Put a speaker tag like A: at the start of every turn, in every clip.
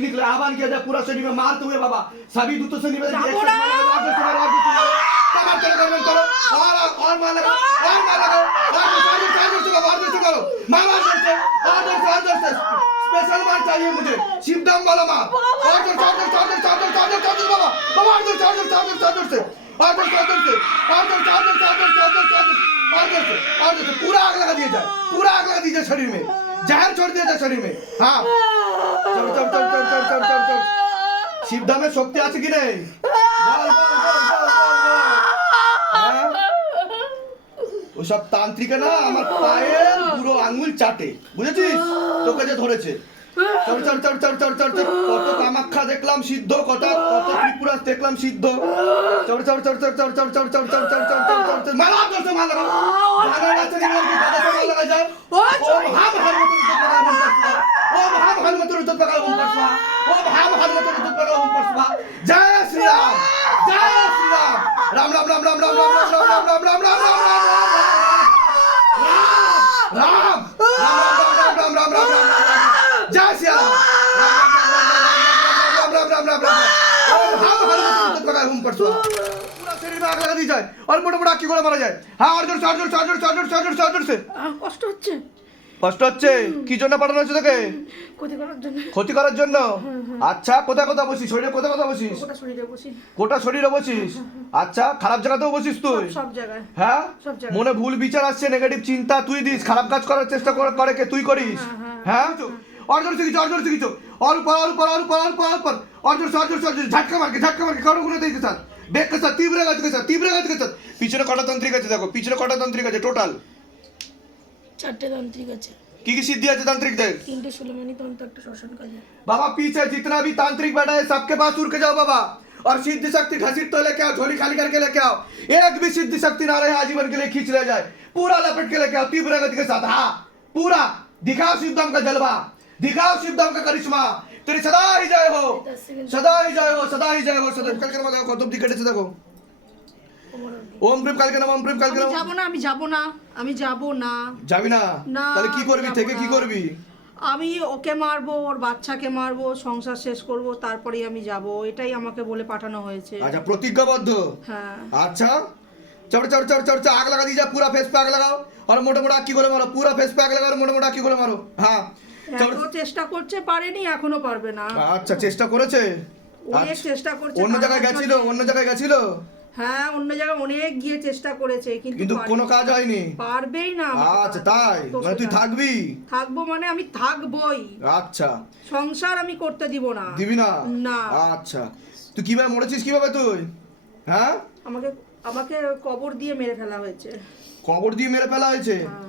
A: निकला आह्वान किया जाए पूरा शरीर में मारते हुए बाबा सभी दूतों से निवेदन और और और और स्पेशल मार चाहिए मुझे शिवदम वाला मार और जोर से और जोर से बाबा बाबा और जोर से और से और जोर से और जोर से और जोर से और से पूरा आग लगा दिया जाए पूरा आग लगा दीजिए शरीर में जान छोड़ दिया था शरीर में हाँ चल चल चल चल चल चल चल चल शिवदा में शक्ति আছে কি রে? হ্যাঁ? ওসব তান্ত্রিকা না আমার পায়ের বুড়ো আঙ্গুল চাটে। বুঝেছিস? তোকে যে ধরেছে। চড় চড় চড় চড় চড় চড় চড় কত কামাখ্যা দেখলাম সিদ্ধ কত কত ত্রিপুরা দেখলাম সিদ্ধ চড় চড় চড় চড় চড় চড় চড় চড় চড় চড় চড় চড় চড় চড় মালা করছে মালা মালা আছে নিলাম কি দাদা সব মালা যায় ও ভাব হনুমতুর উদ্যোগ পাকা ওম পাসবা ও ভাব হনুমতুর উদ্যোগ পাকা ওম পাসবা জয় শ্রী রাম জয় শ্রী রাম রাম রাম রাম রাম রাম রাম রাম রাম রাম রাম রাম রাম রাম রাম রাম রাম রাম রাম পুরো আগ লাগা দিয়ে যায়। মোটা মোটা কি করে মারা যায়। হ্যাঁ
B: আর কষ্ট হচ্ছে।
A: কষ্ট হচ্ছে? কি জন্য পাঠানো তোকে?
B: ক্ষতি করার জন্য।
A: ক্ষতি করার জন্য? আচ্ছা কোথায় কোথায় বসিস? শরীরে কোথায় কোথায় বসিস?
B: কোটা শরীরে
A: বসিস? আচ্ছা খারাপ জায়গাতেও বসিস তুই?
B: সব জায়গায়।
A: হ্যাঁ? মনে ভুল বিচার আসছে নেগেটিভ চিন্তা তুই দিস। খারাপ কাজ করার চেষ্টা করে কে? তুই করিস? হ্যাঁ।, হ্যাঁ।, হ্যাঁ? হ্যাঁ और ज़ोर से खींचो और ज़ोर से खींचो। और ऊपर और ऊपर और ऊपर और ऊपर और ऊपर। और ज़ोर से और ज़ोर से झटका मार के झटका मार के करो गुना के साथ। बेग के साथ तीव्र गति के साथ तीव्र गति के साथ। पीछे कटा तंत्रिक আছে দেখো পিছনে कटा तंत्री का टोटल
B: চারটে तंत्री का
A: की की सिद्धि আছে तांत्रिक
B: देव? तीन तो सुलेमानी तंत्र तो शोषण कर
A: बाबा पीछे जितना भी तांत्रिक बैठा है सबके पास उड़ के जाओ बाबा। और सिद्धि शक्ति घसीट तो लेके आओ झोली खाली करके लेके आओ। एक भी सिद्धि शक्ति ना रहे आजीवन के लिए खींच ले जाए। पूरा लपेट के लेके आओ तीव्र गति के साथ। हाँ पूरा। दिखाओ सिद्धम का जलवा। दिखाओ शिवधाम का करिश्मा तेरी सदा ही হো हो सदा ही जय हो सदा ही जय हो सदा कल के नाम कौतुब दी দেখো। ওম প্রেম কালকে নাম ওম প্রেম কালকে নাম
B: যাব না আমি যাব না আমি যাব না।
A: যাবি না? তাহলে কি করবি? থেকে কি করবি?
B: আমি ওকে মারবো ওর বাচ্চাকে মারবো সংসার শেষ করব তারপরেই আমি যাব। এটাই আমাকে বলে পাঠানো হয়েছে।
A: আচ্ছা প্রতিজ্ঞাবদ্ধ?
B: হ্যাঁ।
A: আচ্ছা। চড় চড় চড় चढ़ आग लगा दीजिए पूरा फेस पे आग लगाओ और मोटा মোটা की गोले मारो पूरा फेस पे आग লাগাও और মোটা मोटा की गोले मारो हाँ
B: হ্যাঁ, চেষ্টা করছে পারেনি এখনও পারবে না।
A: আচ্ছা চেষ্টা করেছে?
B: অনেক
A: আচ্ছা,
B: চেষ্টা করছে
A: অন্য জায়গায় গেছিল? অন্য জায়গায় গেছিল?
B: হ্যাঁ অন্য জায়গায় অনেক গিয়ে চেষ্টা করেছে কিন্তু
A: কোনো কাজ হয়নি?
B: পারবেই না
A: আচ্ছা তাই? মানে তুই থাকবি?
B: থাকব মানে আমি থাকবই।
A: আচ্ছা।
B: সংসার আমি করতে দিব না।
A: দিবি না?
B: না।
A: আচ্ছা। তুই কীভাবে মরেছিস কীভাবে তুই? হ্যাঁ?
B: আমাকে আমাকে কবর দিয়ে মেরে ফেলা হয়েছে।
A: কবর দিয়ে মেরে ফেলা হয়েছে?
B: হ্যাঁ।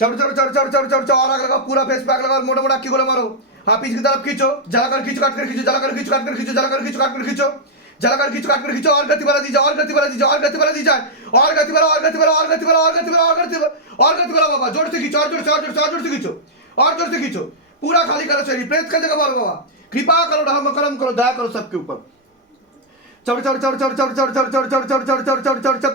A: चलो चलो चलो चलो चलो चलो और आग लगाओ पूरा फेस पे आग लगाओ मोटा मोटा की गोला मारो हाँ पीछे की तरफ खींचो जला कर खींचो काट कर खींचो जला कर खींचो काट कर खींचो जला कर खींचो काट कर खींचो जला कर खींचो काट कर खींचो और गति बढ़ा दीजिए और गति बढ़ा दीजिए और गति बढ़ा दीजिए और गति बढ़ा और गति बढ़ा और गति बढ़ा और गति बढ़ा और गति और गति बढ़ा बाबा जोर से खींचो और जोर से और जोर से और जोर से खींचो और जोर से खींचो पूरा खाली करो शरीर प्रेस कर देगा बाबा बाबा कृपा करो रहम करम करो दया करो सबके ऊपर चढ़ चढ़ चढ़ चढ़ चढ़ चढ़ चढ़ चढ़ चढ़ चढ़ चढ़ चढ़ चढ़ चढ़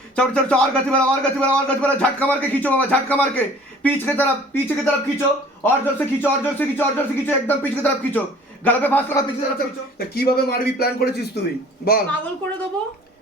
A: चढ़ चढ़ और गति वाला और गति वाला और गति वाला झटका मार के खींचो बाबा झटका मार के पीछे की तरफ पीछे की तरफ खींचो और जोर से खींचो और जोर से खींचो और जोर से खींचो एकदम पीछे की तरफ खींचो गला पे फांस लगा पीछे की तरफ खींचो তা কিভাবে মারবি প্ল্যান করেছিস তুই বল
B: পাগল করে দেবো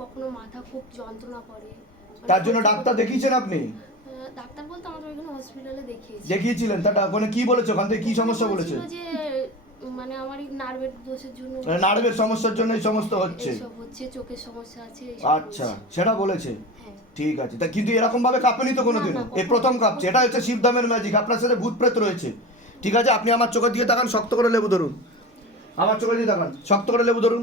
C: কখনো মাথা খুব যন্ত্রণা করে।
A: মানে তার জন্য ডাক্তার দেখিয়েছেন আপনি?
C: ডাক্তার বলতে আমাদের ওইখানে হসপিটালে দেখিয়েছি।
A: দেখিয়েছিলেন? তা ওখানে কি বলেছে? ওখান থেকে কি সমস্যা বলেছে?
C: যে মানে আমার নার্ভের দোষের জন্য
A: মানে নার্ভের সমস্যার জন্য এই সমস্ত হচ্ছে?
C: সব হচ্ছে চোখের সমস্যা আছে
A: আচ্ছা সেটা বলেছে?
C: হ্যাঁ।
A: ঠিক আছে। তা কিন্তু এরকম ভাবে কাঁপেনি তো কোনোদিন এই প্রথম কাঁপছে। এটা হচ্ছে শিবদামের ম্যাজিক আপনার সাথে ভূত প্রেত রয়েছে। ঠিক আছে? আপনি আমার চোখের দিকে তাকান শক্ত করে লেবু ধরুন। আমার চোখের দিকে তাকান শক্ত করে লেবু ধরুন।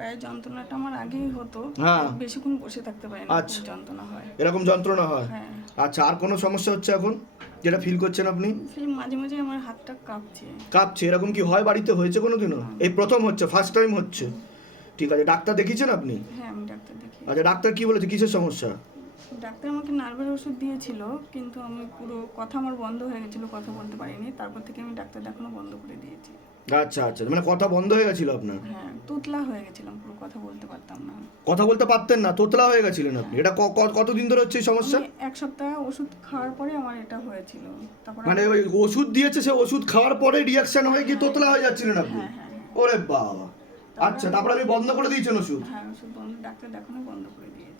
D: পায়ের যন্ত্রণাটা আমার আগেই হতো।
A: হ্যাঁ।
D: বেশিক্ষণ বসে থাকতে পারি না
A: আচ্ছা।
D: যন্ত্রণা হয়।
A: এরকম যন্ত্রণা হয়?
D: হ্যাঁ।
A: আচ্ছা আর কোনো সমস্যা হচ্ছে এখন? যেটা ফিল করছেন আপনি?
D: মাঝে মাঝে আমার হাতটা কাঁপছে।
A: কাঁপছে এরকম কি হয় বাড়িতে? হয়েছে কোনো দিনও হ্যাঁ। এই প্রথম হচ্ছে ফার্স্ট টাইম হচ্ছে। ঠিক আছে ডাক্তার দেখিয়েছেন আপনি?
D: হ্যাঁ আমি ডাক্তার দেখি
A: আচ্ছা ডাক্তার কি বলেছে? কিসের সমস্যা?
D: ডাক্তার আমাকে নার্ভের ওষুধ দিয়েছিল কিন্তু আমি পুরো কথা আমার বন্ধ হয়ে গেছিল কথা বলতে পারিনি। তারপর থেকে আমি ডাক্তার দেখানো বন্ধ করে দিয়েছি।
A: আচ্ছা আচ্ছা। মানে কথা বন্ধ হয়ে গেছিল আপনার?
D: হ্যাঁ তোতলা হয়ে গেছিলাম পুরো কথা বলতে পারতাম না।
A: কথা বলতে পারতেন না তোতলা হয়ে গেছিলেন আপনি? হ্যাঁ। এটা কতদিন ধরে হচ্ছে এই সমস্যা?
D: এক সপ্তাহ ওষুধ খাওয়ার পরে আমার এটা হয়েছিল। তারপর
A: মানে ওই ওষুধ দিয়েছে সে ওষুধ খাওয়ার পরে রিয়াকশন হয়ে কি তোতলা হয়ে যাচ্ছিলেন আপনি?
D: হ্যাঁ, হ্যাঁ,
A: ওরে বাবা। আচ্ছা তারপর আপনি বন্ধ করে দিয়েছেন ওষুধ?
D: হ্যাঁ ওষুধ বন্ধ ডাক্তার দেখানো বন্ধ করে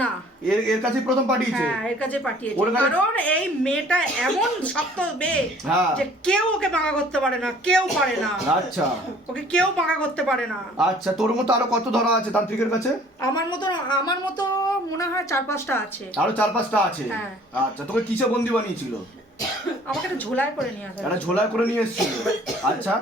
B: না।
A: এর এর কাছে প্রথম পাঠিয়েছে?
B: হ্যাঁ এর কাছে পাঠিয়েছে। কারণ এই মেয়েটা এমন শক্ত মেয়ে
A: হ্যাঁ।
B: যে কেউ ওকে বাঁকা করতে পারে না কেউ পারে না।
A: আচ্ছা।
B: ওকে কেউ বাঁকা করতে পারে না।
A: আচ্ছা তোর মতো আরও কত ধরা আছে তান্ত্রিকের কাছে?
B: আমার মতো আমার মতো মনে হয় চার পাঁচটা আছে।
A: আরও চার পাঁচটা আছে?
B: হ্যাঁ।
A: আচ্ছা তোকে কিসে বন্দি বানিয়েছিল?
B: আমাকে একটা ঝোলায় করে নিয়ে আসা
A: ঝোলায় করে নিয়ে এসেছিল। আচ্ছা।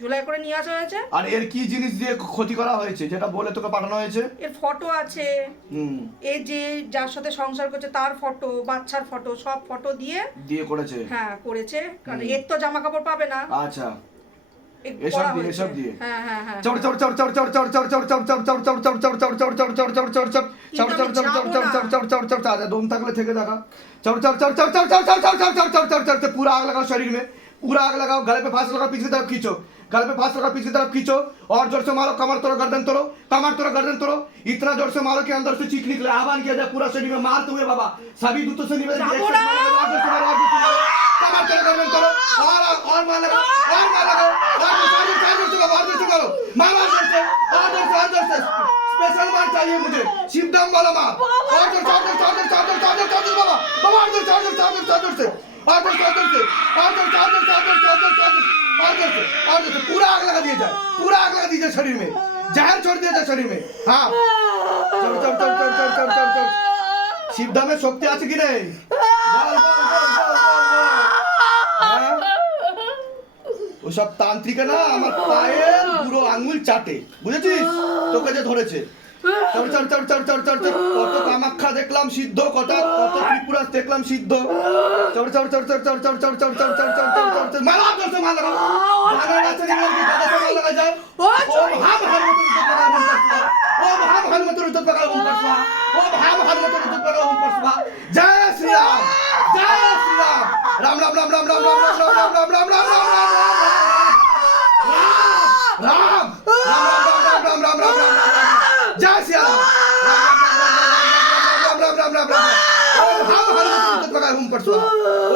B: ঝুল- ঝোলায় করে নিয়ে আসা হয়েছে
A: আর এর কি জিনিস দিয়ে ক্ষতি করা হয়েছে যেটা বলে তোকে পাঠানো হয়েছে
B: এর ফটো আছে
A: হুম
B: এ যে যার সাথে সংসার করছে তার ফটো বাচ্চার ফটো সব ফটো দিয়ে
A: দিয়ে করেছে
B: হ্যাঁ করেছে কারণ এর তো জামা কাপড় পাবে না
A: আচ্ছা
B: এ
A: এসব
B: করা
A: দিয়ে,
B: হয়েছে।
A: এসব দিয়ে।
B: হ্যাঁ হ্যাঁ হ্যাঁ
A: চড় চড় চড় চড় চড় চড় চড় চড় চড় চড় চড় চড় চড় চড় চড় চড় চড় চড় চড় চড় চড় চড় চড় চড় চড় চড় চড় চড় চড় চড় আচ্ছা দম থাকলে থেকে দেখা चढ़ चढ़ चढ़ चढ़ चढ़ चढ़ चढ़ चढ़ चढ़ चढ़ चढ़ चढ़ चढ़ चढ़ पूरा आग लगाओ शरीर में पूरा आग लगाओ गले पे फांस लगाओ पीछे की तरफ खींचो गले पे फांस लगाओ पीछे की तरफ़ खींचो और ज़ोर से मारो कमर तोड़ो गर्दन तोड़ो कमर तोड़ो गर्दन तोड़ो इतना ज़ोर से मारो कि अंदर से चीख निकले आह्वान किया जाए पूरा शरीर में मारते हुए बाबा सभी दूतों से निवेदन। कमर तोड़ो गर्दन तोड़ो और और मार लगाओ और मार लगाओ और ज़ोर से और ज़ोर से और ज़ोर से करो, मारो और ज़ोर से और ज़ोर से और ज़ोर से स्पेशल मार चाहिए मुझे शिवदम वाला मार और ज़ोर से और ज़ोर से और ज़ोर से और ज़ोर से और ज़ोर से और ज़ोर से बाबा बाबा और ज़ोर से और ज़ोर से और ज़ोर से और ज़ोर से और ज़ोर से और ज़ोर से और ज़ोर से और ज़ोर से और जोर से और जोर से और जोर से और जोर से और जोर से पूरा आग लगा दिया जाए पूरा आग लगा दीजिए शरीर में जहर छोड़ दिया था शरीर में हाँ चल चल चल चल चल चल चल चल শিবধামে শক্তি আছে কি নেই বল, বল, বল, বল, বল, বল। হ্যাঁ? ওসব তান্ত্রিকে না আমার পায়ের পুরো আঙ্গুল চাটে বুঝেছিস তোকে যে ধরেছে চল চল চল চল চল চল চল কত কামাখ্যা দেখলাম সিদ্ধ কত কত ত্রিপুরা দেখলাম সিদ্ধ চল চল চল চল চল চল চল চল চল চল চল চল চল চল মালা করছে মালা মালা আছে কি বলবি দাদা সব লাগা যায় ও হাম হাম মত রুদ্র পাকা ও হাম হাম মত রুদ্র পাকা ও পাসবা ও হাম হাম মত রুদ্র পাকা ও পাসবা জয় শ্রী রাম জয় Shri Ram Ram Ram Ram Ram Ram Ram Ram Ram Ram Ram Ram Ram Ram Ram Ram Ram Ram Ram ungkar suara.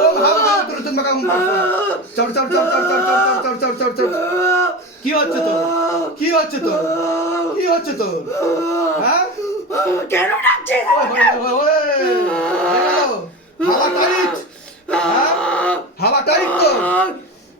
A: Om hau hau turut maka ungkar suara. চড় চড় চড় চড় চড় চড় চড় চড় চড় কি হচ্ছে তো কি হচ্ছে তো কি হচ্ছে তো হ্যাঁ?
B: কেন ডাকছিস?
A: হ্যাঁ, হাওয়া তারিখ হ্যাঁ? হাওয়া তারিখ তো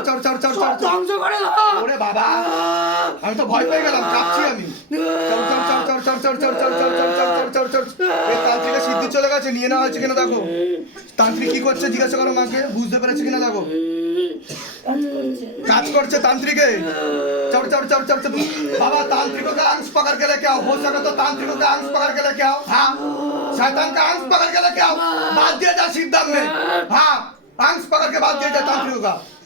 A: চল চল চল চল চল চল চল চল চল চল চল চল চল চল
B: তুই
A: চল
B: চীনের সাথে বাঙ্গা নিচ্ছিস
A: ওহো।
B: তুই চীনে
A: কত দিন আসলো গেল কত দিন আসলো গেল চল চল চল চল চল চল
B: সব
A: চল
B: ধ্বংস করে দাও
A: ওরে বাবা আমি তো ভয় পেয়ে গেলাম কাঁপছি আমি চল চল চল চল চল চল চল চল চল চল চল চল চল চল এই তান্ত্রিকের সিদ্ধি চলে গেছে নিয়ে নেওয়া হয়েছে কিনা দেখো তান্ত্রিক কি করছে জিজ্ঞাসা করো মাকে বুঝতে পেরেছে কিনা দেখো
E: কাজ করছে
A: কাজ করছে तांत्रिक चढ़ चढ़ चढ़ चढ़ चढ़ बाबा तांत्रिकों का अंश पकड़ के लेके आओ हो सके तो तांत्रिकों का अंश पकड़ के लेके आओ हाँ शैतान का अंश पकड़ के लेके आओ बांध दिया जाए शिवदम में हाँ अंश पकड़ के बांध दिया जाए तांत्रिकों का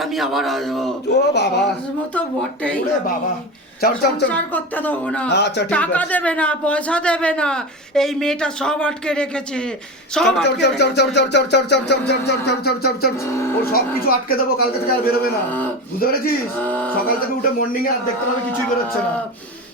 B: আমি আবার আসব
A: ও বাবা
B: আসব তো বটেই
A: বাবা
B: করতে দেবো না
A: আচ্ছা,
B: টাকা দেবে না পয়সা দেবে না এই মেয়েটা সব আটকে রেখেছে সব
A: সব কিছু আটকে দেবো কালকে থেকে আর বেরোবে না বুঝতে পেরেছিস সকাল থেকে উঠে মর্নিং এ আর দেখতে পাবে কিছুই বেরোচ্ছে না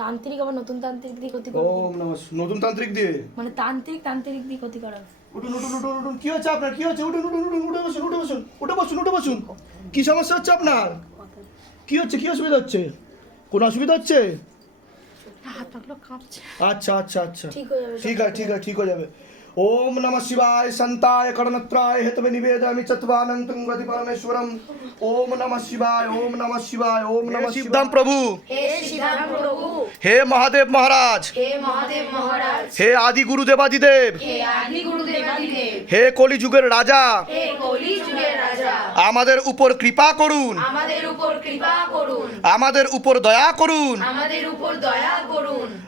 E: তান্ত্রিক আবার নতুন তান্ত্রিক দিয়ে ক্ষতি করবে
A: ওম নমঃ নতুন তান্ত্রিক দিয়ে?
E: মানে তান্ত্রিক তান্ত্রিক দিয়ে ক্ষতি করা।
A: উঠুন উঠুন উঠুন উঠুন। কি হচ্ছে আপনার? কি হচ্ছে? উঠুন উঠুন উঠুন উঠে বসুন উঠে বসুন উঠে বসুন উঠে বসুন। কি সমস্যা হচ্ছে আপনার? কি হচ্ছে? কি অসুবিধা হচ্ছে? কোনো অসুবিধা হচ্ছে? আচ্ছা আচ্ছা আচ্ছা।
E: ঠিক
A: আছে ঠিক আছে ঠিক হয়ে যাবে। ओम नमः शिवाय संताय करणत्राय हेतवे निवेदयामि चत्वानंतं गति परमेश्वरम ओम नमः शिवाय ओम नमः शिवाय ओम नमः शिवदाम प्रभु
E: হে শিবরাম প্রভু
A: हे महादेव महाराज
E: হে মহাদেব মহারাজ
A: হে আদি গুরুদেবাদিদেব
E: হে আদি গুরু দেবাদিদেব
A: হে কলিযুগের রাজা
E: হে কলি যুগের রাজা
A: আমাদের উপর কৃপা করুন
E: আমাদের উপর কৃপা করুন
A: আমাদের উপর দয়া করুন
E: আমাদের উপর দয়া করুন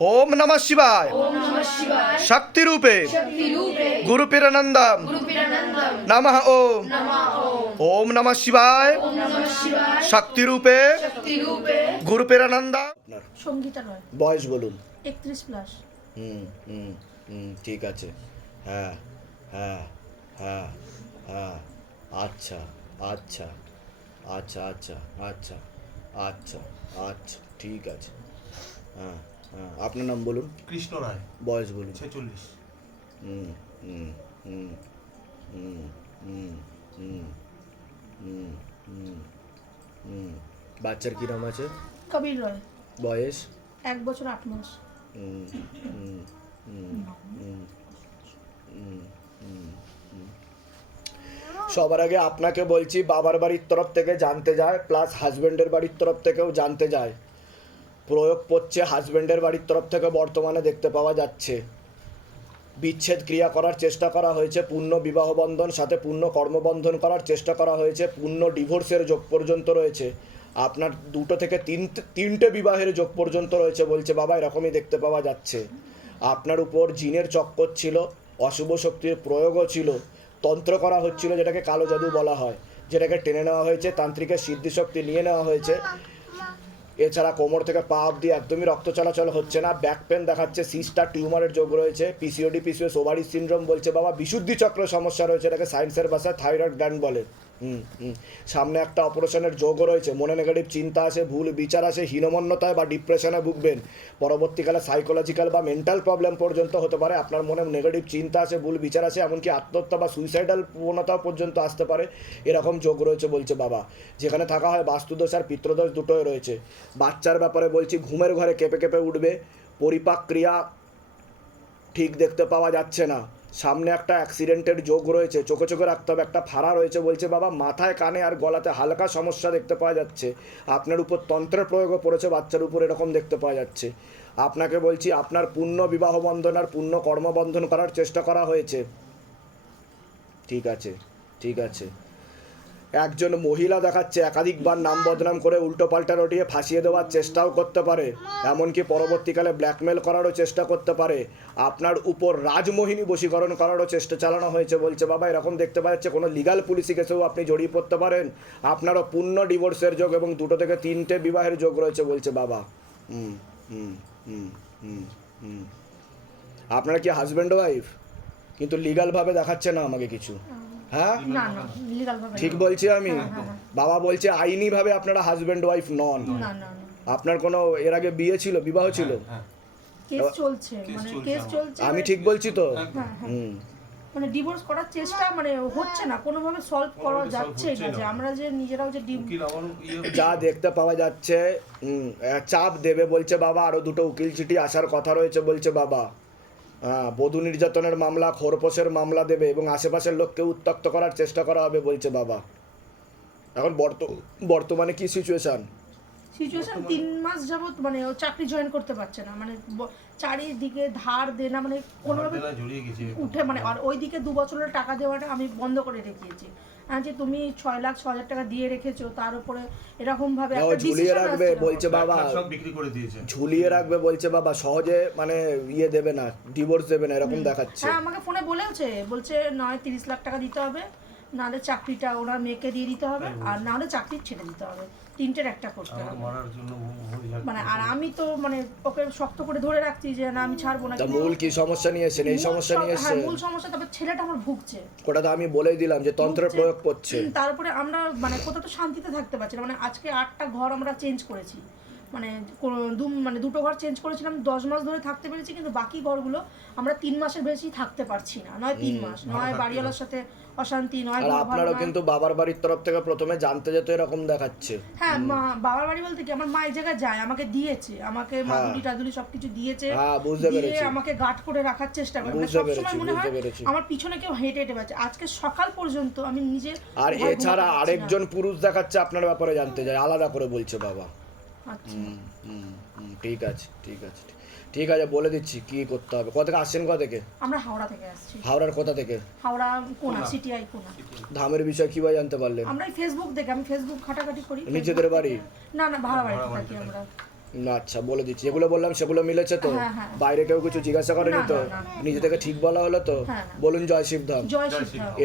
E: ওম नमः
A: शिवाय शक्ति
E: रूपे गुरु
A: पिरानंदम नमः ओम
E: ओम नमः शिवाय
A: শক্তি রূপে গুরু পেরানন্দা আপনার
B: সঙ্গীতা নয়
A: বয়স বলুন।
B: 31 প্লাস।
A: হুম হুম হুম ঠিক আছে। হ্যাঁ হ্যাঁ হ্যাঁ হ্যাঁ। আচ্ছা আচ্ছা আচ্ছা আচ্ছা আচ্ছা আচ্ছা আচ্ছা ঠিক আছে। হ্যাঁ। আপনার নাম বলুন
F: কৃষ্ণ রায়
A: বয়স বলুন
F: ছেচল্লিশ
A: হুম হুম হুম হুম হুম হুম হুম হুম হুম বাচ্চার কী নাম আছে
B: কবির রয়
A: বয়স
B: এক বছর আট মাস
A: হুম হুম হুম হুম হুম হুম হুম। সবার আগে আপনাকে বলছি বাবার বাড়ির তরফ থেকে জানতে যায় প্লাস হাজব্যান্ডের বাড়ির তরফ থেকেও জানতে যায় প্রয়োগ পড়ছে হাজব্যান্ডের বাড়ির তরফ থেকে বর্তমানে দেখতে পাওয়া যাচ্ছে। বিচ্ছেদ ক্রিয়া করার চেষ্টা করা হয়েছে, পূর্ণ বিবাহ বন্ধন, সাথে পূর্ণ কর্মবন্ধন করার চেষ্টা করা হয়েছে, পূর্ণ ডিভোর্সের যোগ পর্যন্ত রয়েছে। আপনার দুটো থেকে তিন, তিনটে বিবাহের যোগ পর্যন্ত রয়েছে বলছে, বাবা, এরকমই দেখতে পাওয়া যাচ্ছে। আপনার উপর জিনের চক্কর ছিল, অশুভ শক্তির প্রয়োগও ছিল, তন্ত্র করা হচ্ছিল যেটাকে কালো জাদু বলা হয়, যেটাকে টেনে নেওয়া হয়েছে, তান্ত্রিকের সিদ্ধিশক্তি নিয়ে নেওয়া হয়েছে। এছাড়া কোমর থেকে পা অব্দি একদমই রক্ত চলাচল হচ্ছে না। ব্যাক পেন দেখাচ্ছে, সিস্টার টিউমারের যোগ রয়েছে পিসিওডি পিসিওএস ওভারি সিনড্রোম বলছে বাবা, বিশুদ্ধি চক্র সমস্যা রয়েছে, এটাকে সায়েন্সের ভাষায় থাইরয়েড গ্ল্যান্ড বলে। সামনে একটা অপারেশনের যোগও রয়েছে। মনে নেগেটিভ চিন্তা আছে ভুল বিচার আছে হীনমন্যতায় বা ডিপ্রেশনে ভুগবেন। পরবর্তীকালে সাইকোলজিক্যাল বা মেন্টাল প্রবলেম পর্যন্ত হতে পারে। আপনার মনে নেগেটিভ চিন্তা আছে ভুল বিচার আছে এমনকি আত্মহত্যা বা সুইসাইডাল প্রবণতাও পর্যন্ত আসতে পারে। এরকম যোগ রয়েছে বলছে বাবা। যেখানে থাকা হয় বাস্তুদোষ আর পিত্রদোষ দুটোই রয়েছে। বাচ্চার ব্যাপারে বলছি, ঘুমের ঘরে কেঁপে কেঁপে উঠবে। পরিপাক ক্রিয়া ঠিক দেখতে পাওয়া যাচ্ছে না। সামনে একটা অ্যাক্সিডেন্টের যোগ রয়েছে, চোখে চোখে রাখতে হবে, একটা ফাড়া রয়েছে, বলছে, বাবা, মাথায় কানে আর গলাতে হালকা সমস্যা দেখতে পাওয়া যাচ্ছে। আপনার উপর তন্ত্রের প্রয়োগও পড়েছে, বাচ্চার উপর এরকম দেখতে পাওয়া যাচ্ছে। আপনাকে বলছি, আপনার পূর্ণ বিবাহ বন্ধন আর পূর্ণ কর্মবন্ধন করার চেষ্টা করা হয়েছে। ঠিক আছে ঠিক আছে। একজন মহিলা দেখাচ্ছে, একাধিকবার নাম বদনাম করে উল্টো পাল্টা রটিয়ে ফাঁসিয়ে দেওয়ার চেষ্টাও করতে পারে। এমনকি পরবর্তীকালে ব্ল্যাকমেল করারও চেষ্টা করতে পারে। আপনার উপর রাজমোহিনী বশীকরণ করারও চেষ্টা চালানো হয়েছে বলছে, বাবা, এরকম দেখতে পাওয়া যাচ্ছে, কোনো লিগাল পুলিশি কেসেও আপনি জড়িয়ে পড়তে পারেন। আপনারও পূর্ণ ডিভোর্সের যোগ এবং দুটো থেকে তিনটে বিবাহের যোগ রয়েছে বলছে বাবা। হুম হুম হুম হুম হুম। আপনারা কি হাজব্যান্ড ওয়াইফ কিন্তু লিগালভাবে দেখাচ্ছে না আমাকে কিছু। হ্যাঁ? ঠিক বলছি আমি? বাবা বলছে আইনি ভাবে আপনারা হাজবেন্ড ওয়াইফ নন।
B: না না না।
A: আপনার কোনো এর আগে বিয়ে ছিল বিবাহ ছিল?
F: হ্যাঁ।
B: কেস চলছে
G: কেস
B: মানে
A: আমি ঠিক বলছি তো?
B: হ্যাঁ হ্যাঁ।
A: হুম।
B: মানে ডিভোর্স করার চেষ্টা মানে হচ্ছে না কোনোভাবে সলভ করা যাচ্ছেই না যে আমরা যে নিজেরাও যে
G: ইয়ে
A: যা দেখতে পাওয়া যাচ্ছে চাপ দেবে বলছে বাবা আরও দুটো উকিল চিঠি আসার কথা রয়েছে বলছে বাবা। হ্যাঁ বধূ নির্যাতনের মামলা খোরপোশের মামলা দেবে এবং আশেপাশের লোককে উত্তক্ত করার চেষ্টা করা হবে বলছে বাবা। এখন বর্তমানে কি সিচুয়েশন
B: সিচুয়েশন তিন মাস যাবত মানে ও চাকরি জয়েন করতে পারছে না। মানে চারিদিকে ধার দেনা মানে কোনোভাবে উঠে মানে আর ওইদিকে দু বছরের টাকা দেওয়াটা আমি বন্ধ করে রেখেছি। যে তুমি ছয় লাখ ছ হাজার টাকা দিয়ে রেখেছো তার উপরে এরকম ভাবে
A: ঝুলিয়ে রাখবে বলছে বাবা
G: সব বিক্রি করে দিয়েছে।
A: ঝুলিয়ে রাখবে বলছে বাবা সহজে মানে ইয়ে দেবে না ডিভোর্স দেবে না এরকম দেখাচ্ছে।
B: হ্যাঁ আমাকে ফোনে বলেওছে বলছে নয় তিরিশ লাখ টাকা দিতে হবে নাহলে চাকরিটা ওনার মেয়েকে দিয়ে দিতে হবে আর নাহলে চাকরি ছেড়ে দিতে হবে। তিনটের একটা করতে হবে।
G: মারার জন্য
B: মানে আর আমি তো মানে ওকে শক্ত করে ধরে রাখছি যে না আমি ছাড়বো না
A: তা মূল কি সমস্যা নিয়ে এসেছেন? এই সমস্যা নিয়ে
B: হ্যাঁ
A: এসেছেন?
B: মূল সমস্যা তবে ছেলেটা আমার ভুগছে।
A: ওটা তো আমি বলেই দিলাম যে তন্ত্রের প্রয়োগ করছে।
B: তারপরে আমরা মানে কোথাও তো শান্তিতে থাকতে পারছি না। মানে আজকে আটটা ঘর আমরা চেঞ্জ করেছি। মানে দু মানে দুটো ঘর চেঞ্জ করেছিলাম দশ মাস ধরে থাকতে পেরেছি কিন্তু বাকি ঘরগুলো আমরা তিন মাসের বেশি থাকতে পারছি না। নয় তিন মাস নয় বাড়িওয়ালার সাথে অশান্তি নয়
A: আর আপনারও কিন্তু বাবার বাড়ির তরফ থেকে প্রথমে জানতে যেত এরকম দেখাচ্ছে।
B: হ্যাঁ মা বাবার বাড়ি বলতে কি আমার মা এই জায়গায় যায় আমাকে দিয়েছে আমাকে মাদুলি টাদুলি সবকিছু দিয়েছে
A: হ্যাঁ, বুঝতে
B: দিয়ে
A: পেরেছি।
B: আমাকে গার্ড করে রাখার চেষ্টা করে। মানে সবসময় মনে হয়। আমার পিছনে কেউ হেঁটে হেঁটে পাচ্ছে আজকে সকাল পর্যন্ত আমি নিজে
A: আর এছাড়া আরেকজন পুরুষ দেখাচ্ছে আপনার ব্যাপারে জানতে চাই। আলাদা করে বলছে বাবা।
B: আচ্ছা।
A: ঠিক আছে ঠিক আছে। ঠিক আছে বলে দিচ্ছি কি করতে হবে? কোথা থেকে আসছেন কোথা থেকে?
B: আমরা হাওড়া থেকে আসছি।
A: হাওড়ার কোথা থেকে?
B: হাওড়া কোনা সিটিআই কোনা।
A: ধামের বিষয় কীভাবে জানতে পারলেন?
B: আমরা ফেসবুক দেখে আমি ফেসবুক ঘাটাঘাটি করি।
A: নিজেদের বাড়ি?
B: না না ভাড়া বাড়িতে থাকি আমরা।
A: না আচ্ছা বলে দিচ্ছি। যেগুলো বললাম সেগুলো মিলেছে তো?
B: হ্যাঁ, হ্যাঁ।
A: বাইরে কেউ কিছু জিজ্ঞাসা করেনি তো। নিজে থেকে ঠিক বলা হলো তো?
B: হ্যাঁ।
A: বলুন জয় শিবধাম।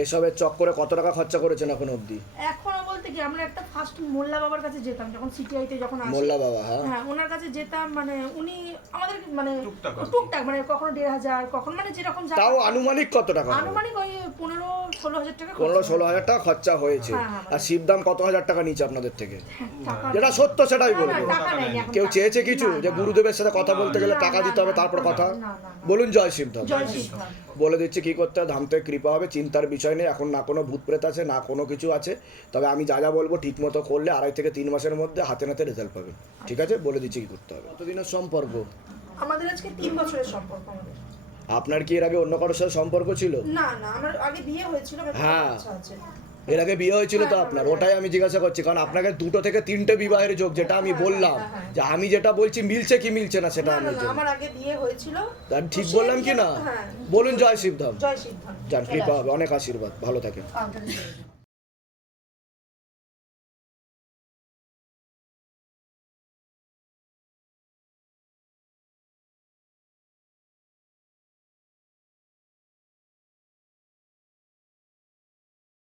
A: এসবের চক্করে কত টাকা খরচা করেছেন এখন অবধি?
B: এখনও কি আমরা একটা ফার্স্ট মোল্লা বাবার কাছে যেতাম যখন সিটিআই তে যখন আসি।
A: মোল্লা বাবা হ্যাঁ।
B: হ্যাঁ ওনার কাছে যেতাম মানে উনি আমাদের মানে
G: টুকটাক
B: মানে কখনো দেড় হাজার কখনো মানে যেরকম যা-
A: তাও আনুমানিক কত টাকা
B: আনুমানিক ওই পনেরো ষোলো হাজার টাকা
A: পনেরো
B: খরচা
A: ষোলো হাজার টাকা খরচা হয়েছে।
B: হ্যাঁ, হ্যাঁ,
A: আর শিবদাম কত হাজার টাকা নিচে আপনাদের থেকে? যেটা সত্য সেটাই বলব।
B: টাকা নেয়নি এখন
A: কেউ চেয়েছে কিছু? যে গুরুদেবের সাথে কথা বলতে গেলে টাকা দিতে হবে তারপর কথা। বলুন জয় শিবধাম
B: জয় সিদ্ধা
A: বলে দিচ্ছি কি করতে হবে ধামতে কৃপা হবে চিন্তার বিষয় নেই এখন না কোনো ভূত প্রেত আছে না কোনো কিছু আছে। তবে আমি যা যা বলব ঠিক মতো করলে আড়াই থেকে তিন মাসের মধ্যে হাতে নাতে রেজাল্ট পাবেন ঠিক আছে? বলে দিচ্ছি কি করতে হবে। কতদিনের সম্পর্ক?
B: আমাদের আজকে তিন বছরের সম্পর্ক আমাদের।
A: আপনার কি এর আগে অন্য কারোর সাথে সম্পর্ক ছিল?
B: না না আমার আগে বিয়ে হয়েছিল আমার একটা
A: হ্যাঁ। এর আগে বিয়ে হয়েছিল তো আপনার ওটাই আমি জিজ্ঞাসা করছি কারণ আপনাকে দুটো থেকে তিনটে বিবাহের যোগ যেটা আমি বললাম যে আমি যেটা বলছি মিলছে কি মিলছে না সেটা আমি
B: আমার আগে বিয়ে হয়েছিল।
A: তার ঠিক বললাম কি না?
B: হ্যাঁ।
A: বলুন জয় শিবধাম
B: জয় শিবধাম
A: জান কৃপা হবে অনেক আশীর্বাদ ভালো থাকেন।